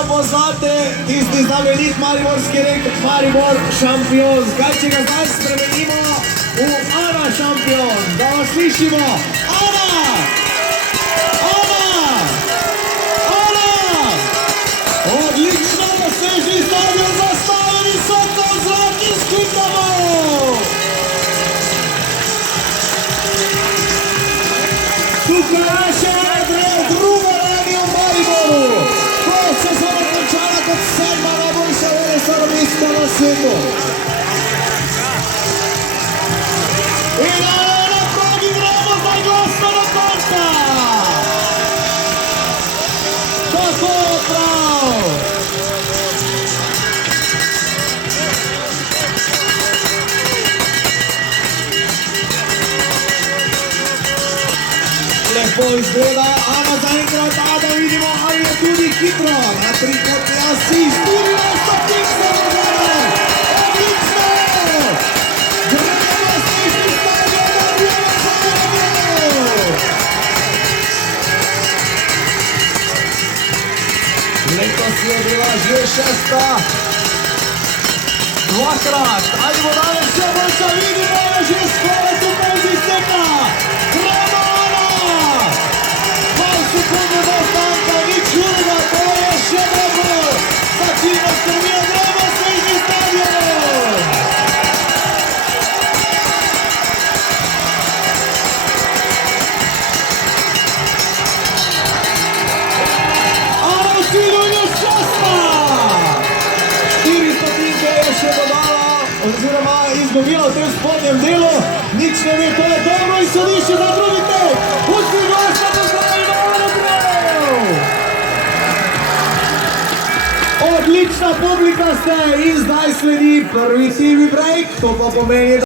verjetno poznate tisti znamenit mariborski rek Maribor šampion. Kaj, če ga zdaj spremenimo v Ana šampion, da vas slišimo. Ana! Ana! Ana! Odlično, da sveži stadion zastavi visoko v zrak in sklikamo! Tukaj je še drugo radijo v Mariboru. To je sezona končala kot 7. najboljša veleslalomista na svetu. In na progi gremo zdaj glasno do konca. Tako prav. Lepo izgleda, Ana zaenkrat, da vidimo, ali je tudi hitro. Na trikotni asist, tudi na stopnice razgleda. Odlično! Gremo slišni stadion, da bjemo Mariboru. Letos je bila že 6. dvakrat. Ali bo danes še boljša, vidimo, je že skoraj tukaj z izteka. Gremo! Sekunde do ostanka, nič čudega, to je še dobro. Za ciljno strmijo, gremo svežni stadion. Ana v cilju je 6. 4 stopinke je še dodala, oziroma izgubila v tem spodnjem delu. Nič ne ve, to je dobro izhodišče za drugi tek. Vsi glasno pozdravimo Ano Drev! Odlična publika ste in zdaj sledi prvi TV break, to pa pomeni,